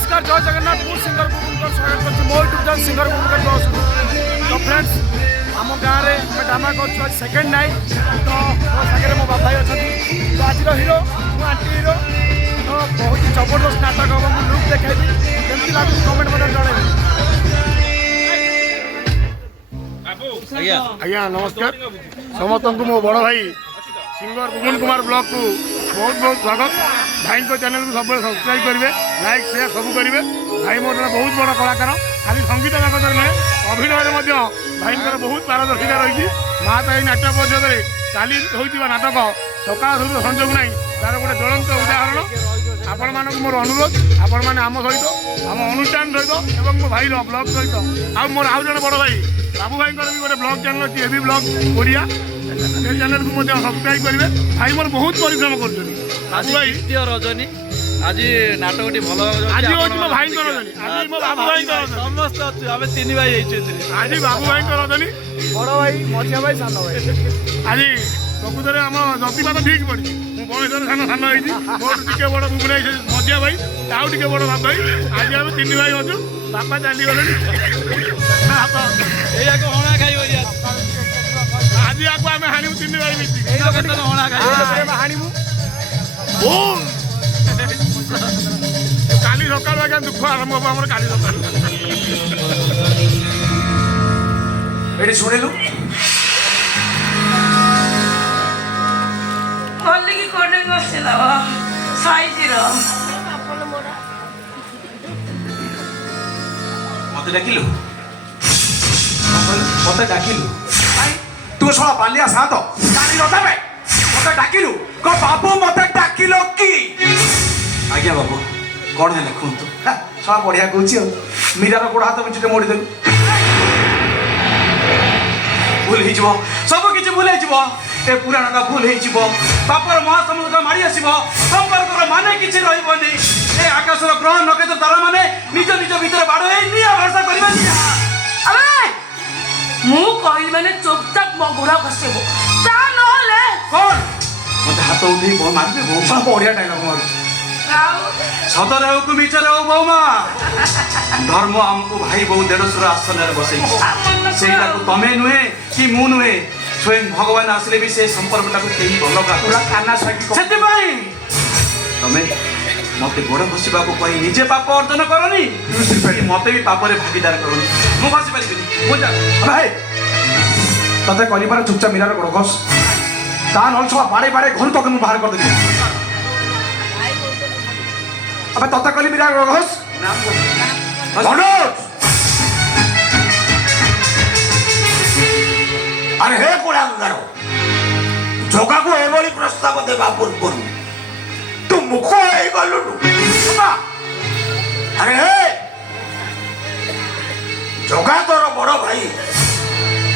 नमस्कार जय जगन्नाथ मु सिंगर बुबुन स्वागत करछि मो यूट्यूब चैनल सिंगर बुबुन दस तो फ्रेंड्स आम गाँव में ड्रामा कर सेकेंड नाइट तो मो सागे मो बाबा अच्छा तो आज हिरो मु आंटी हिरो तो बहुत जबरदस्त नाटक हम मु लुक देखेबी केमती लागु कमेंट में जणाइबी। आज्ञा नमस्कार समस्त को मो बड़ भाई सिंगर बुबुन कुमार ब्लॉग को बहुत बहुत स्वागत। भाई को चैनल को सब सब्सक्राइब करेंगे लाइक शेयर सब करेंगे। भाई मोर बहुत बड़ा कलाकार खाली संगीत जगत नुहे अभिनय भाई बहुत पारदर्शिता रही माँ तो नाट्य परिषद काली होता नाटक सकाल सुधा संजोग ना तार गोटे ज्वलंत उदाहरण आपण मान मोर अनुरोध आपण मैंने आम सहित आम अनुष्ठान सहित और मो भाई ब्लॉग सहित आ मोर आउ जन बड़ भाई बाबू भाई भी गोटे ब्लॉग चैनल अच्छी एबी ब्लॉग ओडिया से चैनल को सब्सक्राइब करेंगे। भाई मोर बहुत परिश्रम कर बाबू भाई रजनी आज नाटक भल आज हूँ मो भाई रजनी आज मो बाबू भाई समस्त आम तीन भाई आज बाबू भाई रजनी बड़ भाई मझिया भाई सान भाई आज प्रकृत में आम जतिपात ठीक पड़ी बयस सान सान होती बड़ बुबुन मझिया भाई आउ टे बड़ बाबू भाई आज आम तीन भाई अच्छु बापा चलीगले हणा खाई आज आपको आम हाणु तीन भाई मिसी हाणु काली सकाल आज्ञा दुख आरंभ हम आम काली सकाल शुणिलु ಮಲ್ಲಿಗೆ ಕೊಡಂಗ ಅಷ್ಟಲ್ಲವ ಸಾಯ್ತಿರ मते डाकिलु मते डाकिलु तू सोला बालिया सातो काली रताबे मते डाकिलु को बाबू मते डाकिलो की आज्ञा बाबू कोन है लिखुन तू सोला बढ़िया कहूची मीरा रो गोड़ हाथ में मोड़ी देलु भूल ही जबो सब किछ भूल ही जबो ए पुराणटा भूल ही जबो बापर महासमुद्र मारी आसीबो संपर्कर माने किछ रहिबोनी ए आकाशर ग्रह नक्षत्र तारा माने निज निज भीतर बाड़ ए निया वर्षा करबानी अरे मु कहिल माने चुपचाप म गुड़ा खसेबो ता नहले कौन मते हाथ उठी बो मारबे बो सा बढ़िया डायलॉग मारू सतर हो को विचार हो बौमा धर्म हमको भाई बहु देढ़सुर आसन रे बसई सेटा को तमे नुहे कि मु नुहे स्वयं भगवान आसले भी से संपर्कटा को केही भलो का पूरा काना सकी सेति भाई तमे मते गोड़ बसिबा को कहि निजे पाप अर्जन करनी मते भी पाप रे भागीदार करनी मु बसि परिबिनी मु जा भाई तते करिबार चुपचाप मीरा रे गोड़ घस ता नलछा बाड़े बाड़े घर तक मु बाहर कर देबी अबे तते कली मीरा रे घस मनोज अरे हे कुलांगार जोगा को एभली प्रस्ताव देवा पूर्व तू मुख हो गलु अरे हे जोगा तोर बड़ भाई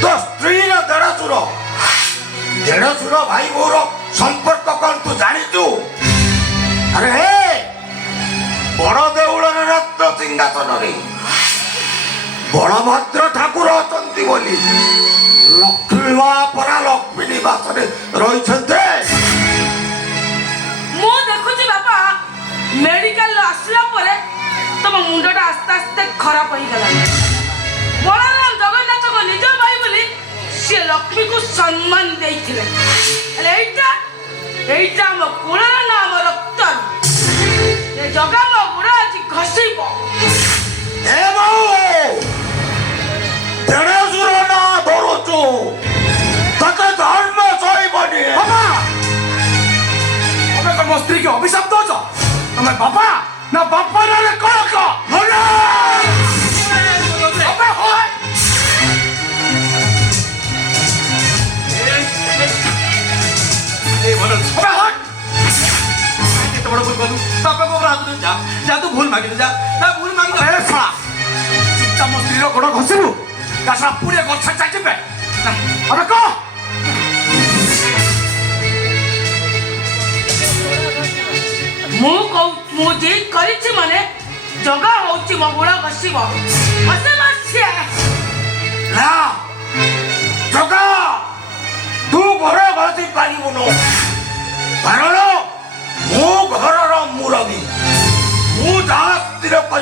तो स्त्री देढ़सुर भाई मोर संपर्क कौन तू जानिचु अरे हे बड़ देउल रत्न सिंहासन बलभद्र ठाकुर अछंती बोली लक्ष्मी परा लक्ष्मी निवास रही मु देखुची बापा मेडिकल आसला परे तुम मुंडटा आस्ते आस्ते खराब हो गला बलराम जगन्नाथ को निज भाई बोली से लक्ष्मी को सम्मान देइथिले अरे एइटा हम कुळर नाम रक्त ये जगा म गुड़ा आज घसीबो ए बाऊ देढ़सुर ना धरुचु तके धर्म सहिबनी बाबा अबे तो स्त्री के अभिशाप दो छ तमे बाबा ना बापा रे कलक मना अबे होय ए बोलो अबे होय कितने बड़ा भूल करू बापा को रात जा जा तू भूल मांगी जा ना भूल मांगी अरे साला चित्ता मो स्त्री रो गोड़ घसिलु कासा पूरे गछ चाचिबे अबे को मु जे करिछि माने जगा होछि म गुड़ा घसीबो हसे माछे ना जगा तू घरे घसी पारिबुनो कारण मो घरर मुरबी मु जहाँ स्थिर ଲୋକ